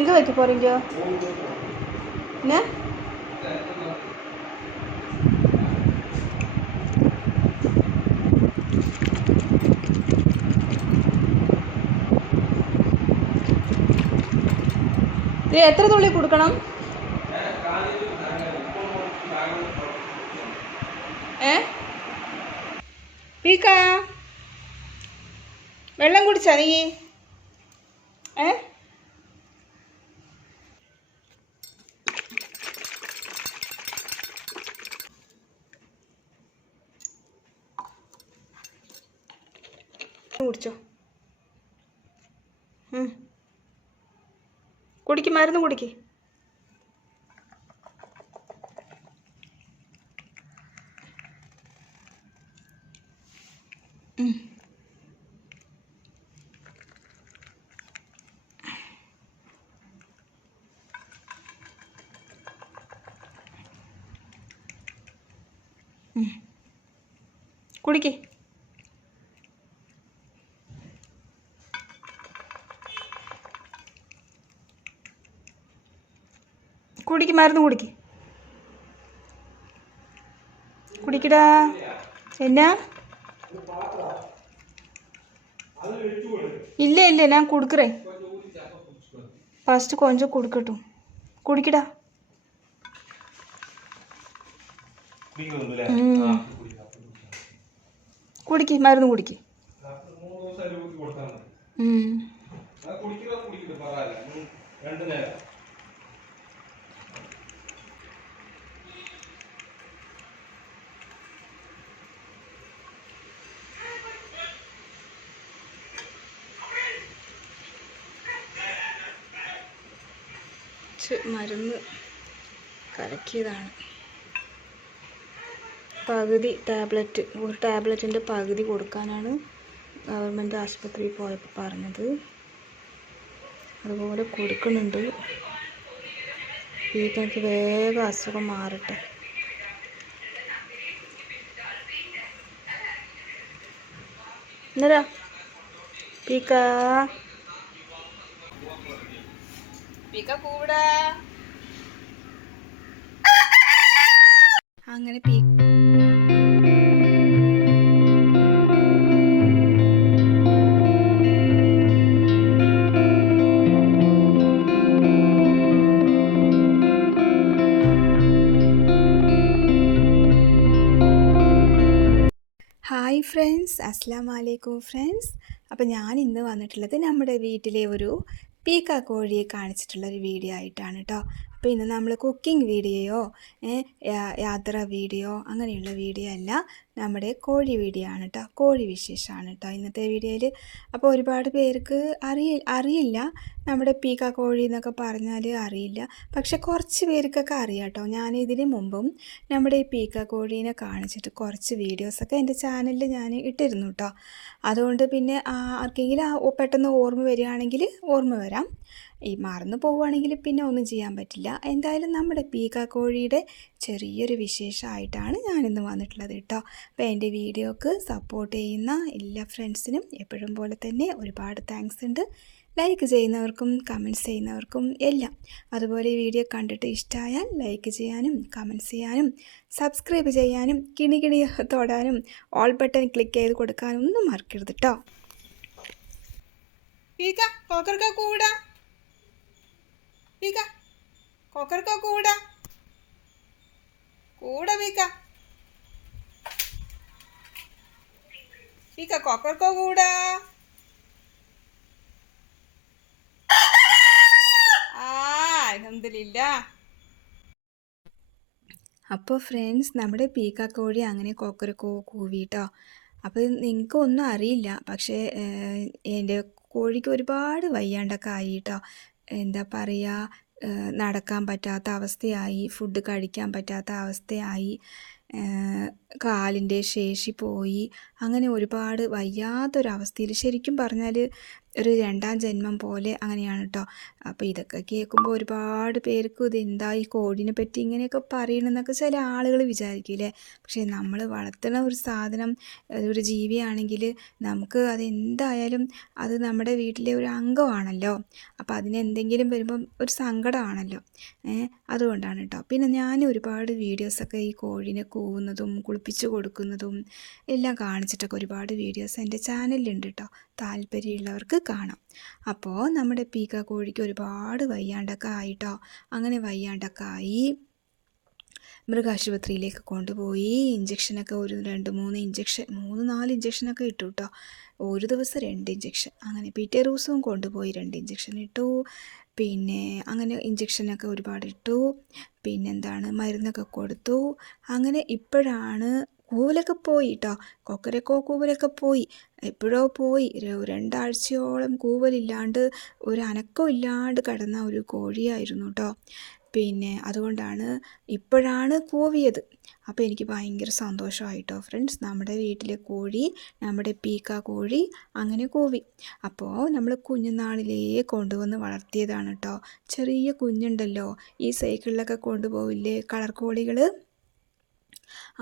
எங்கே வைக்க போகிறீங்க என்ன ഇത് എത്ര തുള്ളി കൊടുക്കണം ഏ പീക്ക വെള്ളം കുടിച്ചാ നീ ഏ കുടിച്ചോ. കുടിക്ക് മരുന്ന് കുടിക്ക്. കുടിക്ക് കുടിക്ക് മരുന്ന് കുടിക്ക്. കുടിക്കടാ. എന്നാ? ഇല്ല ഇല്ല ഞാൻ കൊടുക്കറേ. ഫസ്റ്റ് കൊഞ്ചം കൊടുക്കട്ടു. കുടിക്കടാ. കുടിക്ക് മരുന്ന് കുടിക്ക്. ഉം. രണ്ടു നേരം. മരുന്ന് കലക്കിയതാണ്. പകുതി ടാബ്ലറ്റ് ഒരു ടാബ്ലറ്റിന്റെ പകുതി കൊടുക്കാനാണ് ഗവൺമെന്റ് ആശുപത്രി പോയപ്പോൾ പറഞ്ഞത്. അതുപോലെ കൊടുക്കുന്നുണ്ട്. എനിക്ക് വേഗം അസുഖം മാറട്ടെ. എന്നതാ പീക്ക. അങ്ങനെ ഹായ് ഫ്രണ്ട്സ് അസ്സാം വലൈക്കും ഫ്രണ്ട്സ്. അപ്പോൾ ഞാൻ ഇന്ന് വന്നിട്ടുള്ളത് നമ്മുടെ വീട്ടിലെ ഒരു പീക്ക കോഴിയെ കാണിച്ചിട്ടുള്ള ഒരു വീഡിയോ ആയിട്ടാണ് കേട്ടോ ഇന്ന് നമ്മൾ കുക്കിംഗ് വീഡിയോയോ യാത്ര വീഡിയോ അങ്ങനെയുള്ള വീഡിയോ അല്ല നമ്മുടെ കോഴി വീഡിയോ ആണ് കേട്ടോ കോഴി വിശേഷമാണ് കേട്ടോ ഇന്നത്തെ വീഡിയോയിൽ അപ്പോൾ ഒരുപാട് പേർക്ക് അറിയ അറിയില്ല. നമ്മുടെ പീക്ക കോഴി എന്നൊക്കെ പറഞ്ഞാൽ അറിയില്ല. പക്ഷെ കുറച്ച് പേർക്കൊക്കെ അറിയാം കേട്ടോ ഞാൻ ഇതിന് മുമ്പും നമ്മുടെ ഈ പീക്ക കോഴീനെ കാണിച്ചിട്ട് കുറച്ച് വീഡിയോസൊക്കെ എന്റെ ചാനലിൽ ഞാൻ ഇട്ടിരുന്നു കേട്ടോ അതുകൊണ്ട് പിന്നെ ആർക്കെങ്കിലും പെട്ടെന്ന് ഓർമ്മ വരികയാണെങ്കിൽ ഓർമ്മ വരാം. ഈ മറന്നു പോവുകയാണെങ്കിൽ പിന്നെ ഒന്നും ചെയ്യാൻ പറ്റില്ല. എന്തായാലും നമ്മുടെ പീക കോഴിയുടെ ചെറിയൊരു വിശേഷമായിട്ടാണ് ഞാനിന്ന് വന്നിട്ടുള്ളത് കേട്ടോ. അപ്പോൾ എന്റെ വീഡിയോക്ക് സപ്പോർട്ട് ചെയ്യുന്ന എല്ലാ ഫ്രണ്ട്സിനും എപ്പോഴും പോലെ തന്നെ ഒരുപാട് താങ്ക്സ് ഉണ്ട്. ലൈക്ക് ചെയ്യുന്നവർക്കും കമന്റ്സ് ചെയ്യുന്നവർക്കും എല്ലാം. അതുപോലെ ഈ വീഡിയോ കണ്ടിട്ട് ഇഷ്ടമായാൽ ലൈക്ക് ചെയ്യാനും കമന്റ്സ് ചെയ്യാനും സബ്സ്ക്രൈബ് ചെയ്യാനും കിണി കിണി തൊടാനും ഓൾ ബട്ടൺ ക്ലിക്ക് ചെയ്ത് കൊടുക്കാനും ഒന്നും മറക്കരുത് കേട്ടോ. കൂടാ. പീക്ക കോക്കർക്ക കൂട. പീക്ക കോക്കർക്ക കൂടാ. ആ അലഹമില്ല അപ്പോൾ ഫ്രണ്ട്സ് നമ്മുടെ പീക്ക കോഴി അങ്ങനെ കൊക്കരക്കോ കൂവിട്ടോ? അപ്പോൾ നിങ്ങൾക്ക് ഒന്നും അറിയില്ല. പക്ഷേ എന്റെ കോഴിക്ക് ഒരുപാട് വയ്യാണ്ടൊക്കെ ആയിട്ടോ? എന്താ പറയുക നടക്കാൻ പറ്റാത്ത അവസ്ഥയായി ഫുഡ് കഴിക്കാൻ പറ്റാത്ത അവസ്ഥയായി കാലിന്റെ ശേഷി പോയി അങ്ങനെ ഒരുപാട് വയ്യാത്തൊരവസ്ഥയിൽ ശരിക്കും പറഞ്ഞാൽ ഒരു രണ്ടാം ജന്മം പോലെ അങ്ങനെയാണ് കേട്ടോ അപ്പോൾ ഇതൊക്കെ കേൾക്കുമ്പോൾ ഒരുപാട് പേർക്ക് ഇത് എന്താ ഈ കോഴിനെ പറ്റി ഇങ്ങനെയൊക്കെ പറയണമെന്നൊക്കെ ചില ആളുകൾ വിചാരിക്കില്ലേ? പക്ഷേ നമ്മൾ വളർത്തുന്ന ഒരു സാധനം ഒരു ജീവിയാണെങ്കിൽ നമുക്ക് അതെന്തായാലും അത് നമ്മുടെ വീട്ടിലെ ഒരു അംഗമാണല്ലോ. അപ്പോൾ അതിനെന്തെങ്കിലും വരുമ്പം ഒരു സങ്കടമാണല്ലോ. അതുകൊണ്ടാണ് കേട്ടോ പിന്നെ ഞാൻ ഒരുപാട് വീഡിയോസൊക്കെ ഈ കോഴിനെ കൂവുന്നതും കുളിപ്പിച്ച് കൊടുക്കുന്നതും എല്ലാം കാണിച്ചിട്ടൊക്കെ ഒരുപാട് വീഡിയോസ് എന്റെ ചാനലിലുണ്ട് കേട്ടോ താല്പര്യമുള്ളവർക്ക് കാണാം. അപ്പോൾ നമ്മുടെ പീക്ക കോഴിക്ക് ഒരുപാട് വയ്യാണ്ടൊക്കെ ആയിട്ടോ? അങ്ങനെ വയ്യാണ്ടൊക്കെ ആയി. മൃഗാശുപത്രിയിലേക്ക് കൊണ്ടുപോയി. ഇഞ്ചക്ഷനൊക്കെ ഒരു രണ്ട് മൂന്ന് ഇഞ്ചക്ഷൻ മൂന്ന് നാല് ഇഞ്ചക്ഷനൊക്കെ ഇട്ടു കേട്ടോ ഒരു ദിവസം രണ്ട് ഇഞ്ചക്ഷൻ. അങ്ങനെ പിറ്റേ ദിവസവും കൊണ്ടുപോയി. രണ്ട് ഇഞ്ചക്ഷൻ ഇട്ടു. പിന്നെ അങ്ങനെ ഇഞ്ചക്ഷനൊക്കെ ഒരുപാട് ഇട്ടു. പിന്നെന്താണ്? മരുന്നൊക്കെ കൊടുത്തു. അങ്ങനെ ഇപ്പോഴാണ് കൂവലൊക്കെ പോയി കേട്ടോ കൊക്കരക്കോ കൂവലൊക്കെ പോയി. എപ്പോഴോ പോയി. രണ്ടാഴ്ചയോളം കൂവലില്ലാണ്ട് ഒരു അനക്കം ഇല്ലാണ്ട് കിടന്ന ഒരു കോഴിയായിരുന്നു കേട്ടോ പിന്നെ അതുകൊണ്ടാണ് ഇപ്പോഴാണ് കൂവിയത് അപ്പോൾ എനിക്ക് ഭയങ്കര സന്തോഷമായിട്ടോ ഫ്രണ്ട്സ് നമ്മുടെ വീട്ടിലെ കോഴി നമ്മുടെ പീക്ക കോഴി അങ്ങനെ കൂവി. അപ്പോൾ നമ്മൾ കുഞ്ഞുനാളിലേ കൊണ്ടുവന്ന് വളർത്തിയതാണ് കേട്ടോ ചെറിയ കുഞ്ഞുണ്ടല്ലോ. ഈ സൈക്കിളിലൊക്കെ കൊണ്ടുപോവില്ലേ? കളർ കോഴികൾ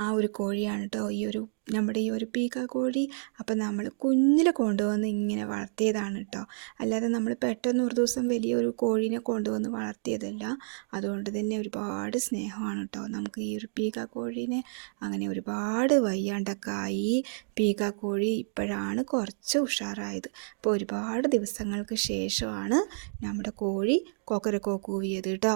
ആ ഒരു കോഴിയാണ് കേട്ടോ ഈ ഒരു നമ്മുടെ ഈ ഒരു പീക്ക കോഴി അപ്പം നമ്മൾ കുഞ്ഞിൽ കൊണ്ടുവന്ന് ഇങ്ങനെ വളർത്തിയതാണ് കേട്ടോ അല്ലാതെ നമ്മൾ പെട്ടെന്ന് ഒരു ദിവസം വലിയൊരു കോഴീനെ കൊണ്ടുവന്ന് വളർത്തിയതല്ല. അതുകൊണ്ട് തന്നെ ഒരുപാട് സ്നേഹമാണ് കേട്ടോ നമുക്ക് ഈ ഒരു പീക്ക കോഴീനെ അങ്ങനെ ഒരുപാട് വയ്യാണ്ടൊക്കെ ആയി പീക്ക കോഴി ഇപ്പോഴാണ് കുറച്ച് ഉഷാറായത്. അപ്പോൾ ഒരുപാട് ദിവസങ്ങൾക്ക് ശേഷമാണ് നമ്മുടെ കോഴി കൊക്കരക്കോ കൂവിയത് കേട്ടോ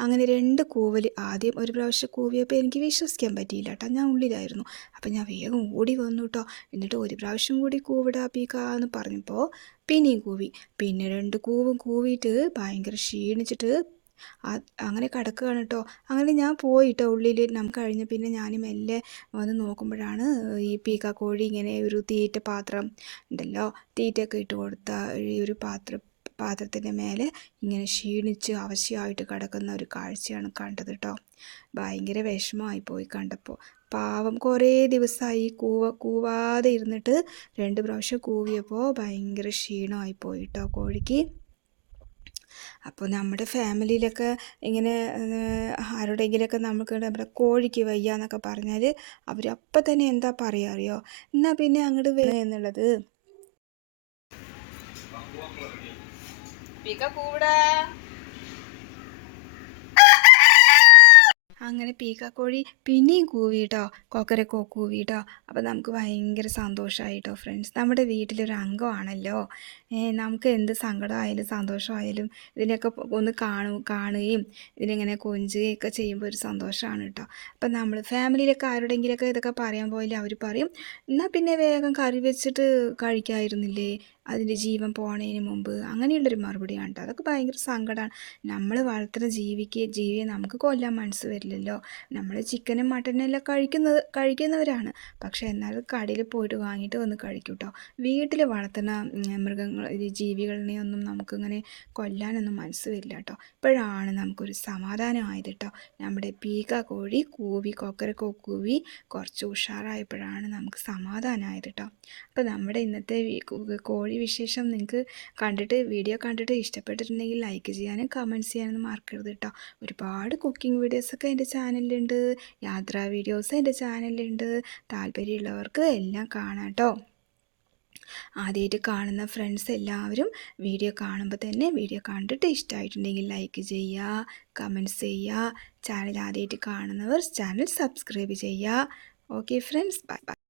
അങ്ങനെ രണ്ട് കൂവൽ ആദ്യം ഒരു പ്രാവശ്യം കൂവിയപ്പോൾ എനിക്ക് വിശ്വസിക്കാൻ പറ്റിയില്ല കേട്ടോ ഞാൻ ഉള്ളിലായിരുന്നു. അപ്പം ഞാൻ വേഗം ഓടി വന്നു കേട്ടോ എന്നിട്ട് ഒരു പ്രാവശ്യം കൂടി കൂവിടാ പീക്കാന്ന് പറഞ്ഞപ്പോൾ പിന്നെയും കൂവി. പിന്നെ രണ്ട് കൂവും കൂവിയിട്ട് ഭയങ്കര ക്ഷീണിച്ചിട്ട് അങ്ങനെ കിടക്കുകയാണ് കേട്ടോ അങ്ങനെ ഞാൻ പോയി പോയിട്ടോ ഉള്ളിൽ നമുക്ക് കഴിഞ്ഞ പിന്നെ ഞാൻ മെല്ലെ വന്ന് നോക്കുമ്പോഴാണ് ഈ പീക്ക കോഴി ഇങ്ങനെ ഒരു തീറ്റ പാത്രം ഉണ്ടല്ലോ. തീറ്റയൊക്കെ ഇട്ട് കൊടുത്ത ഈ ഒരു പാത്രം പാത്രത്തിന്റെ മേലെ ഇങ്ങനെ ക്ഷീണിച്ച് അവശയായിട്ട് കിടക്കുന്ന ഒരു കാഴ്ചയാണ് കണ്ടത് കേട്ടോ ഭയങ്കര വിഷമമായി പോയി കണ്ടപ്പോൾ. പാവം കുറേ ദിവസമായി കൂവ കൂവാതെ ഇരുന്നിട്ട് രണ്ട് പ്രാവശ്യം കൂവിയപ്പോൾ ഭയങ്കര ക്ഷീണമായി പോയി കേട്ടോ കോഴിക്ക്. അപ്പോൾ നമ്മുടെ ഫാമിലിയിലൊക്കെ ഇങ്ങനെ ആരുടെയെങ്കിലുമൊക്കെ നമുക്ക് നമ്മുടെ കോഴിക്ക് വയ്യ എന്നൊക്കെ പറഞ്ഞാൽ അവരപ്പം തന്നെ എന്താ പറയുക അറിയോ? എന്നാൽ പിന്നെ അങ്ങോട്ട് വേ എന്നുള്ളത് അങ്ങനെ പീക്കാക്കോഴി പിന്നെയും കൂവിട്ടോ കൊക്കരക്കോ കൂവിട്ടോ. അപ്പോൾ നമുക്ക് ഭയങ്കര സന്തോഷമായിട്ടോ ഫ്രണ്ട്സ് നമ്മുടെ വീട്ടിലൊരു അംഗമാണല്ലോ. നമുക്ക് എന്ത് സങ്കടമായാലും സന്തോഷമായാലും ഇതിനെയൊക്കെ ഒന്ന് കാണു കാണുകയും ഇതിനിങ്ങനെ കൊഞ്ചുകയൊക്കെ ചെയ്യുമ്പോൾ ഒരു സന്തോഷമാണ് കേട്ടോ. അപ്പം നമ്മൾ ഫാമിലിയിലൊക്കെ ആരുടെങ്കിലൊക്കെ ഇതൊക്കെ പറയാൻ പോയില്ല അവർ പറയും. എന്നാൽ പിന്നെ വേഗം കറി വെച്ചിട്ട് കഴിക്കായിരുന്നില്ലേ അതിന്റെ ജീവൻ പോണതിന് മുമ്പ് അങ്ങനെയുള്ളൊരു മറുപടിയാണ് കേട്ടോ. അതൊക്കെ ഭയങ്കര സങ്കടമാണ് നമ്മൾ വളർത്തുന്ന ജീവിക്ക് ജീവിയെ നമുക്ക് കൊല്ലാൻ മനസ്സ് വരില്ലല്ലോ. നമ്മൾ ചിക്കനും മട്ടനും എല്ലാം കഴിക്കുന്നത് കഴിക്കുന്നവരാണ്. പക്ഷേ എന്നാലും കടയിൽ പോയിട്ട് വാങ്ങിയിട്ട് വന്ന് കഴിക്കും കേട്ടോ. വീട്ടിൽ വളർത്തുന്ന മൃഗങ്ങൾ ജീവികളിനെ ഒന്നും നമുക്കിങ്ങനെ കൊല്ലാനൊന്നും മനസ്സ് വരില്ല കേട്ടോ ഇപ്പോഴാണ് നമുക്കൊരു സമാധാനമായത് കേട്ടോ നമ്മുടെ പീക്ക കോഴി കൂവി കൊക്കരക്കോ കൂവി കുറച്ച് ഉഷാറായപ്പോഴാണ് നമുക്ക് സമാധാനമായത് കേട്ടോ അപ്പോൾ നമ്മുടെ ഇന്നത്തെ കോഴി വിശേഷം നിങ്ങൾക്ക് കണ്ടിട്ട് വീഡിയോ കണ്ടിട്ട് ഇഷ്ടപ്പെട്ടിട്ടുണ്ടെങ്കിൽ ലൈക്ക് ചെയ്യാനും കമന്റ്സ് ചെയ്യാനും മറക്കരുത് കേട്ടോ ഒരുപാട് കുക്കിംഗ് വീഡിയോസൊക്കെ എന്റെ ചാനലിലുണ്ട് യാത്രാ വീഡിയോസ് എന്റെ ചാനലിലുണ്ട് താല്പര്യമുള്ളവർക്ക് എല്ലാം കാണാം കേട്ടോ ആദ്യമായിട്ട് കാണുന്ന ഫ്രണ്ട്സ് എല്ലാവരും വീഡിയോ കാണുമ്പോൾ തന്നെ വീഡിയോ കണ്ടിട്ട് ഇഷ്ടമായിട്ടുണ്ടെങ്കിൽ ലൈക്ക് ചെയ്യുക കമന്റ്സ് ചെയ്യുക ചാനൽ ആദ്യമായിട്ട് കാണുന്നവർ ചാനൽ സബ്സ്ക്രൈബ് ചെയ്യുക ഓക്കെ ഫ്രണ്ട്സ് ബൈ ബൈ